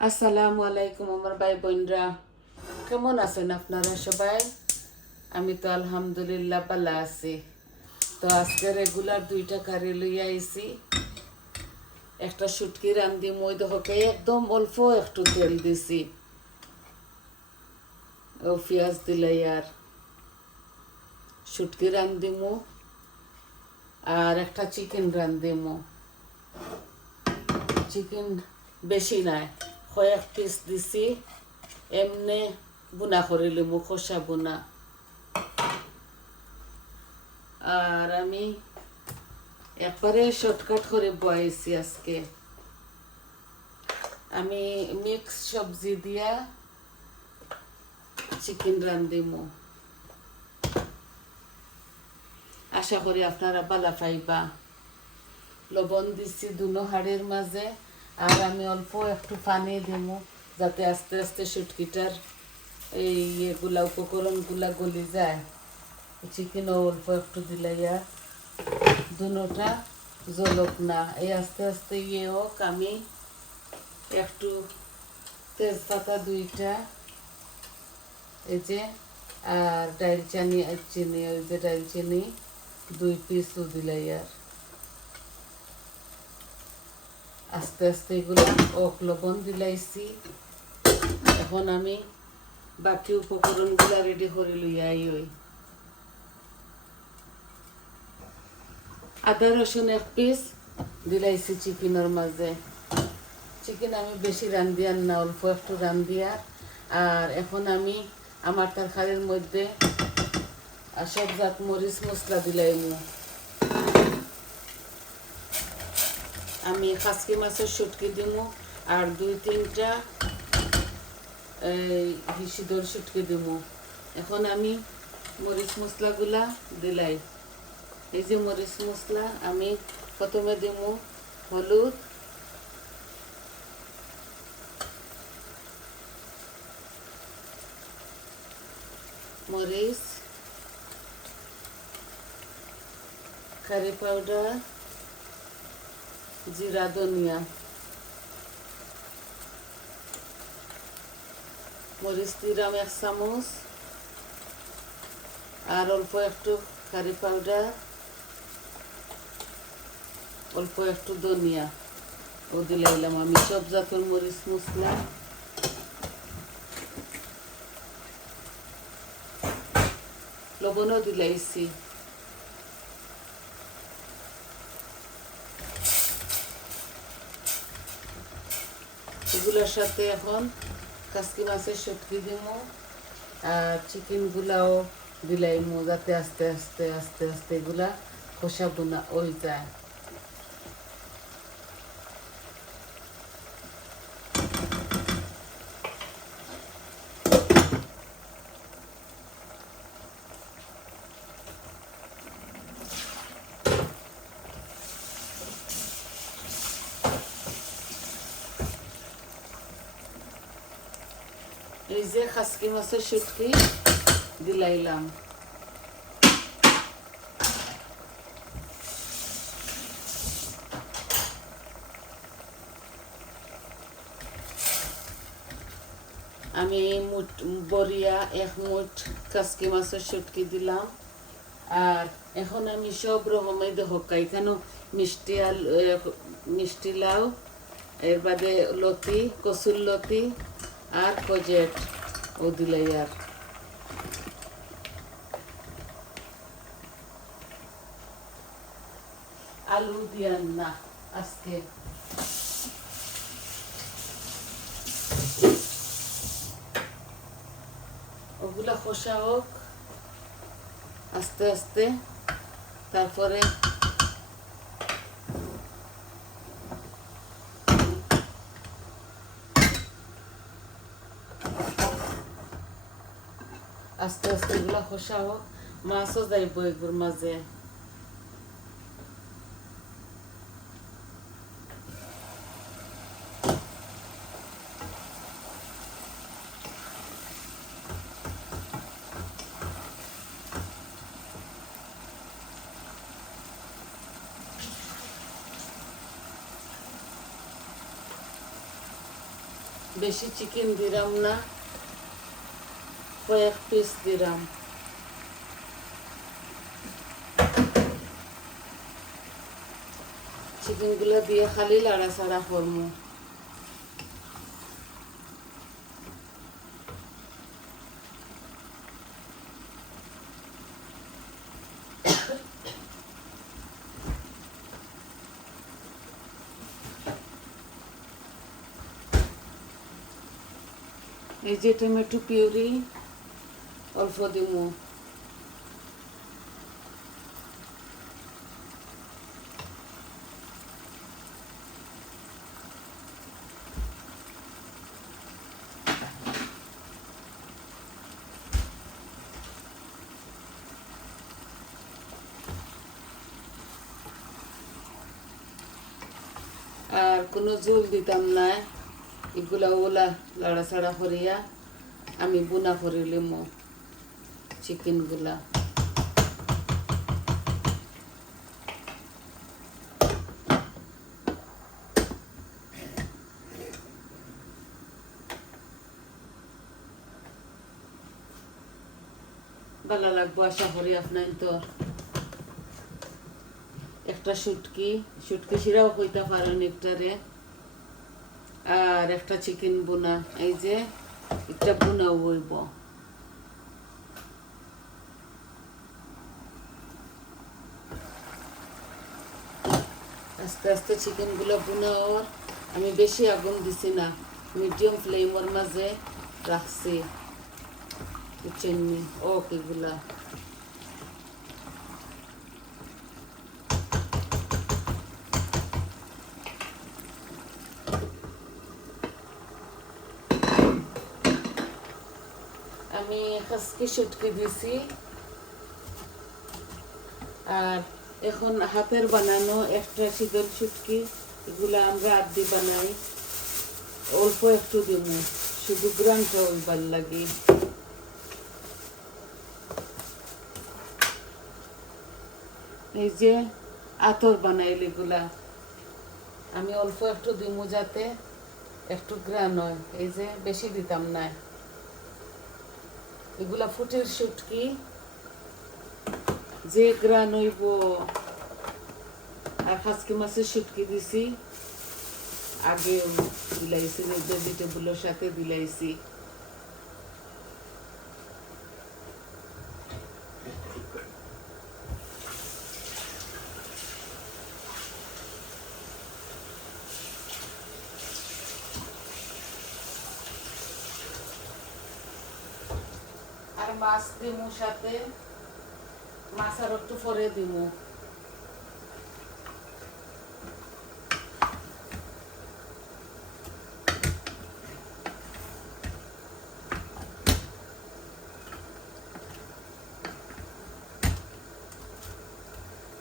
আসসালামু আলাইকুম আমার ভাই বোনরা, কেমন আছেন আপনারা সবাই? আমি তো আলহামদুলিল্লাহ ভালো আছি। তো আজকে রেগুলার দুইটা কারি লইয়া আইছি। একটা শুটকি রান্ধি, মই দেখে একদম অল্প একটু তেল দিছি, ও পেঁয়াজ দিলাই আর শুটকি রান্ধিমু, আর একটা চিকেন রান্ধিমু। চিকেন বেশি নাই, কয়েক পিস দিছি, এমনি বুনা করে লিমু, খোসা বুনা। আর আমি একবারে শর্টকাট করে বয়েছি আজকে। আমি মিক্স সবজি দিয়া চিকেন রান্ধিমু, আশা করি আপনারা ভালো পাইবা। লবণ দিছি দুনো হাড়ের মাঝে, আর আমি অল্প একটু পানি দিমু, যাতে আস্তে আস্তে শুটকিটার এই এগুলা উপকরণগুলা গলি যায়। চিকেনও অল্প একটু দিলাইয়া দুনোটা জলক না, এই আস্তে আস্তে ইয়ে হোক। আমি একটু তেজপাতা দুইটা, এই যে, আর ডালচিনি, চিনি, ওই যে ডালচিনি 2 পিসও দিলাই। আর আস্তে আস্তে এগুলো লবণ দিলাইছি। এখন আমি বাকি উপকরণগুলা রেডি করে লইয়াই। ওই আদা রসুন 1 পিস দিলাইছি চিকেনের মাঝে। চিকেন আমি বেশি রান্ধিয়ার না, অল্প একটু রান্ধিয়ার। আর এখন আমি আমার তরকারির মধ্যে সব জাত মরিচ মশলা দিলাইমু। আমি খাসকি মাছের শুটকি দিমু, আর 2-3টা হিসিদর শুটকি দিমু। এখন আমি মরিচ মশলাগুলা দিলাই। এই যে মরিচ মশলা, আমি প্রথমে দিমু হলুদ, মরিচ, কারি পাউডার, জিরা, ধনিয়া, মরিচ দিলাম 1 চামচ, আর অল্প একটু কারি পাউডার, অল্প একটু ধনিয়া ও দিলাইলাম। আমি সব জাতের মরিচ মশলা, লবণও দিলাইছি। এগুলোর সাথে এখন কাসকি মাছের শুটকি দিমু, আর চিকেনগুলাও দিলাইমু, যাতে আস্তে আস্তে আস্তে আস্তে এগুলা খোসা বোনা হয়ে যায়। এই যে খাসকি মাছের শুটকি দিলাইলাম। আমি বরিয়া 1 মুঠ কাসকি মাছের শুটকি দিলাম। আর এখন আমি সব রকমের হকাই, কেন মিষ্টি লাউ, এর বাদে লতি, কসুর লতি, আর কজেট ও দিলাই। আর আলু দিয়ান না আজকে। ওগুলা খোসা হোক আস্তে আস্তে, তারপরে আস্তে আস্তে এগুলা খোসা হোক, মাছও যাইব এগুলোর মাঝে। বেশি চিকেন দিলাম না, কয়েক পিস দিলাম। চিকেনগুলো দিয়ে খালি লাড়াচাড়া করবো। এই যে টমেটো পিউরি অল্প দিব। আর কোনো জল দিতাম না, এগুলা ওলা লাড়াচাড়া করিয়া আমি বুনা করে লিমো চিকেনগুলা। ভালো লাগবো আশা করি আপনার। তো একটা শুটকি শিরাও কইতে পারেন একটারে, আর একটা চিকেন বোনা, এই যে একটা বোনা হইব। আস্তে আস্তে চিকেনগুলো বোনা ওর, আমি বেশি আগুন দিছি না, মিডিয়াম ফ্লেমের মাঝে রাখছি। বুঝছেন এগুলা আমি খাসকি শুটকি দিছি। আর এখন হাতের বানানো একটা শীতল শুটকি, এগুলা আমরা আদি বানাই, অল্প একটু দিব, শুধু গ্রানটা ওইবার লাগে। এই যে আতর বানাইল এগুলা আমি অল্প একটু দিব, যাতে একটু গ্রান হয়। এই যে বেশি দিতাম না। এগুলা ফুটের শুটকি, যে গ্রান হইব। আর খাসকি মাছের শুটকি দিছি, আগে দিলাইছি, ভেজিটেবলের সাথে দিলাইছি। আর মাছ দিমু সাথে, মাছ আর একটু পরে দিমু।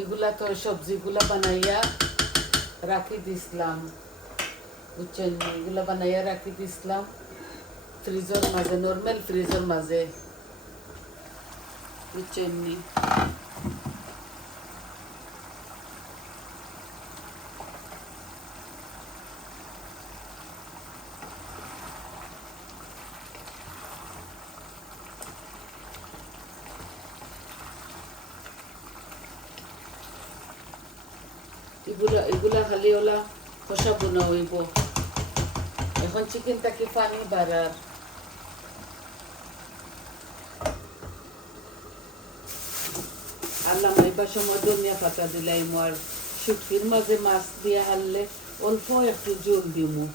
এগুলা তো সবজিগুলা বানাইয়া রাখি দিছিলাম, বুঝছেন, এগুলা বানাইয়া রাখি দিছিলাম ফ্রিজের মাঝে, নর্মাল ফ্রিজের মাঝে, বুঝছেন। এগুলা খালি ওলা খসা বোনা হইব। এখন চিকেনটাকে পানি বাড়ার, আল্লাহ মাইবার সময় ধনিয়া পাতা দিলাই। আর শুটকির মাঝে মাছ দিয়ে হারলে অল্প একটু জল দিমু।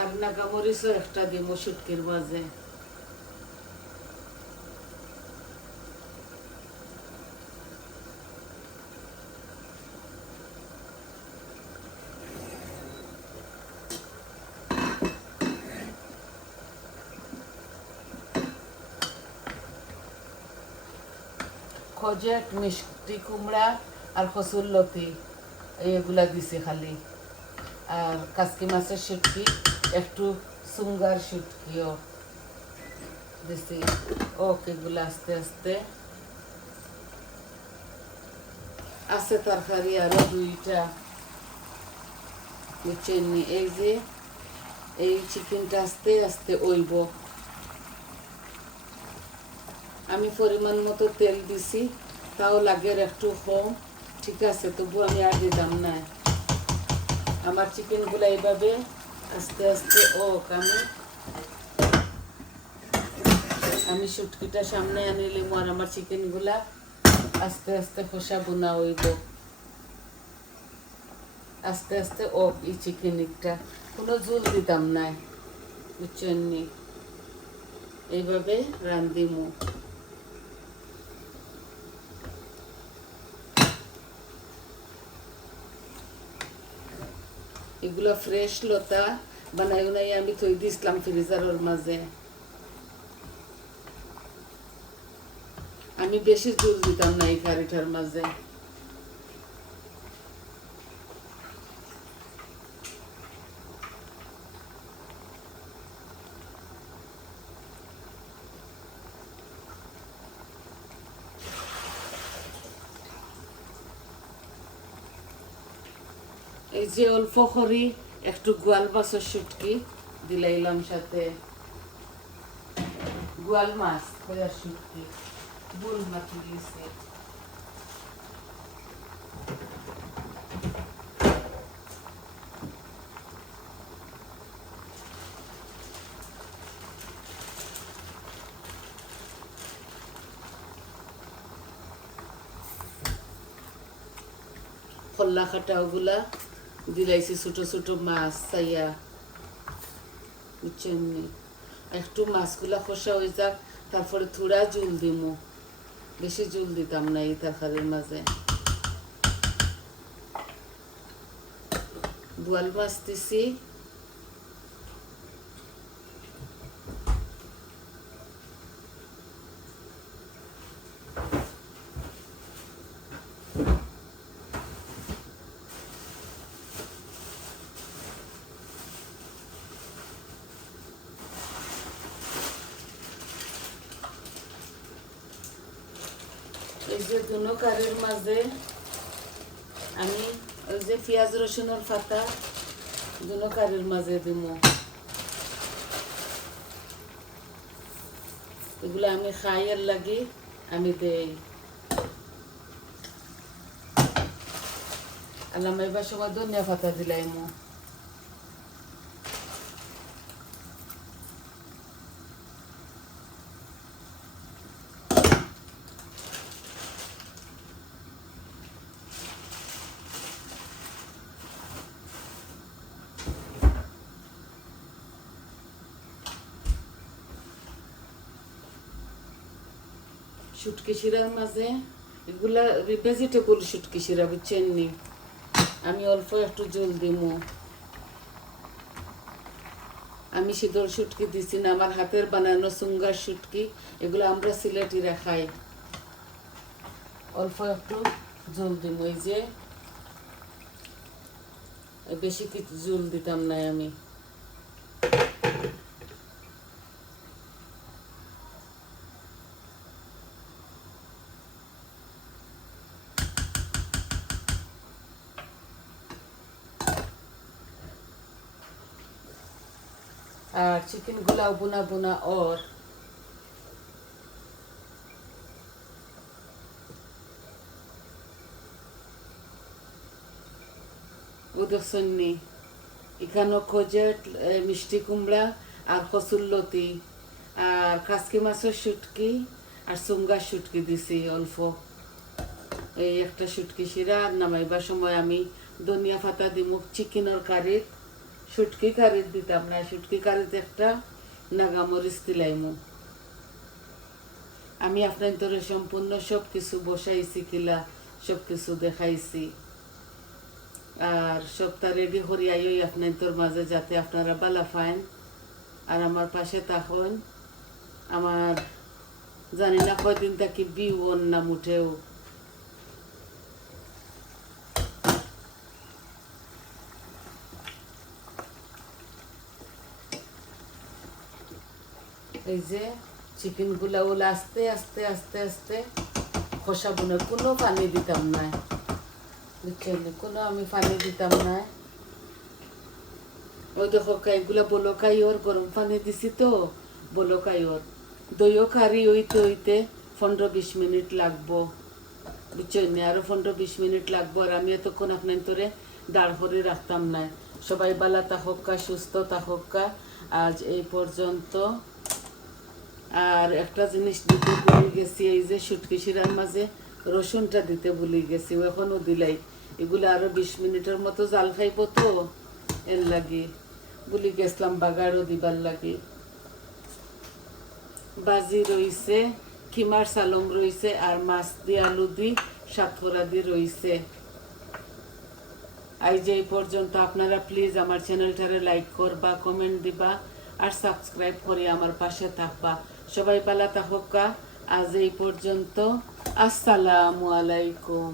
আর নাগামরিচও একটা দিব শুটকির মাঝে। খজেট, মিষ্টি কুমড়া আর কসুর লতি, এগুলা দিছি খালি। আর কাসকি মাছের শুটকি, একটু সুঙ্গার শুটকিও দিছি। এগুলো আস্তে আস্তে আছে তরকারি আরো 2টা, বুঝছেন? এই যে এই চিকেনটা আস্তে আস্তে ওইব। আমি পরিমাণ মতো তেল দিছি, তাও লাগে একটু কম, ঠিক আছে, তবু আমি আর দিতাম না। আমার চিকেনগুলো এইভাবে আস্তে আস্তে আমি শুটকিটা সামনে আনিলাম, আর আমার চিকেনগুলা আস্তে আস্তে খোসা বোনা হইব। আস্তে আস্তে এই চিকেনটা কোনো জল দিতাম না, বুঝছেন? এইভাবে রান্ধিমু। এগুলো ফ্রেশ লতা বানাই নাই, আমি থই দিছিলাম ফ্রিজারের মাঝে। আমি বেশি জল দিতাম না এই কারিটার মাঝে। এই যে অল্প করি একটু গোয়াল মাছের শুটকি দিলাইলাম সাথে। গোয়াল মাছ খোয়ার শুটকি, বুল মাটি দিয়েছে। খোল্লা খাটা ওগুলা দিলাইছি, ছোট ছোট মাছ চাইয়া, বুঝছেন? একটু মাছগুলা খসা হয়ে যাক, তারপরে থোড়া জল দিমু, বেশি জল দিতাম না এই তরকারির মাঝে। বোয়াল মাছ দিছি, এই যে দুনো কারির মাঝে আমি ওই যে পেঁয়াজ রসুনের পাতা দুনো কারির মাঝে দিমু। এগুলো আমি খাইয়ের লাগি আমি দেই। আল্লাহ মাইবার সময় ধনিয়া পাতা দিলাইমু। শুটকি শিরার মাঝে এগুলা ভেজিটেবল শুটকি শিরা, বুঝছেন? আমি অল্প একটু জল দিমু। আমি শীতল শুটকি দিছি না, আমার হাতের বানানো সুঙ্গার শুটকি, এগুলো আমরা সিলেটিরা খাই। অল্প একটু জল দিমু। এই যে বেশি কিছু জল দিতাম না আমি। আর চিকেন গুলাও বোনা বোনা দেখছেন? এখানে খোঁজেট, মিষ্টি কুমড়া আর কচুরলতি আর কাসকি মাছের শুটকি আর সুঙ্গার শুটকি দিছি অল্প। এই একটা শুটকি শিরা, আর নামাইবার সময় আমি ধনিয়া পাতা দিমু। চিকেনের কারিত শুটকি কারিত দিতাম না, শুটকি কারিতে একটা নাগামরিচ দিলাইমু। আমি আপনার তোরে সম্পূর্ণ সব কিছু বসাইছি কিলা, সব কিছু দেখাইছি। আর সবটা রেডি করিয়াই আপনার তোর মাঝে, যাতে আপনারা বালা পাইন আর আমার পাশে থাকুন। আমার জানি না কয়দিন থাকি বিউন না মুঠেও। এই যে চিকেনগুলা ওলা আস্তে আস্তে আস্তে আস্তে খসাবো না, কোনো পানি দিতাম না, বুঝছেন, কোনো আমি পানি দিতাম না। ওই দেখো এগুলা বলকাই ওর গরম পানি দিছি তো বলকাই ওর দইও কারি হইতে হইতে 15-20 মিনিট লাগবো, বুঝছেন, আরো 15-20 মিনিট লাগবো। আর আমি এতক্ষণ আপনার তোরে দাঁড় করে রাখতাম না। সবাই বালা থাকা, সুস্থ থাকা, আজ এই পর্যন্ত। আর একটা জিনিস দিতে ভুলে গেছি, এই যে শুটকি শিরার মাঝে রসুনটা দিতে ভুলে গেছি, এখনও দিলাই। এগুলো আরো 20 মিনিটের মতো জাল খাইব তো, এর লাগি ভুলে গেছিলাম বাগারও দিবার লাগি। বাজি রইছে, কিমার সালম রইছে, আর মাছ দিয়ে আলু দি সাতকরা দিয়ে রইছে। আজ এই পর্যন্ত। আপনারা প্লিজ আমার চ্যানেলটারে লাইক করবা, কমেন্ট দিবা, আর সাবস্ক্রাইব করে আমার পাশে থাকবা। সবাই পালা থাকা। আজ এই পর্যন্ত। আসসালামু আলাইকুম।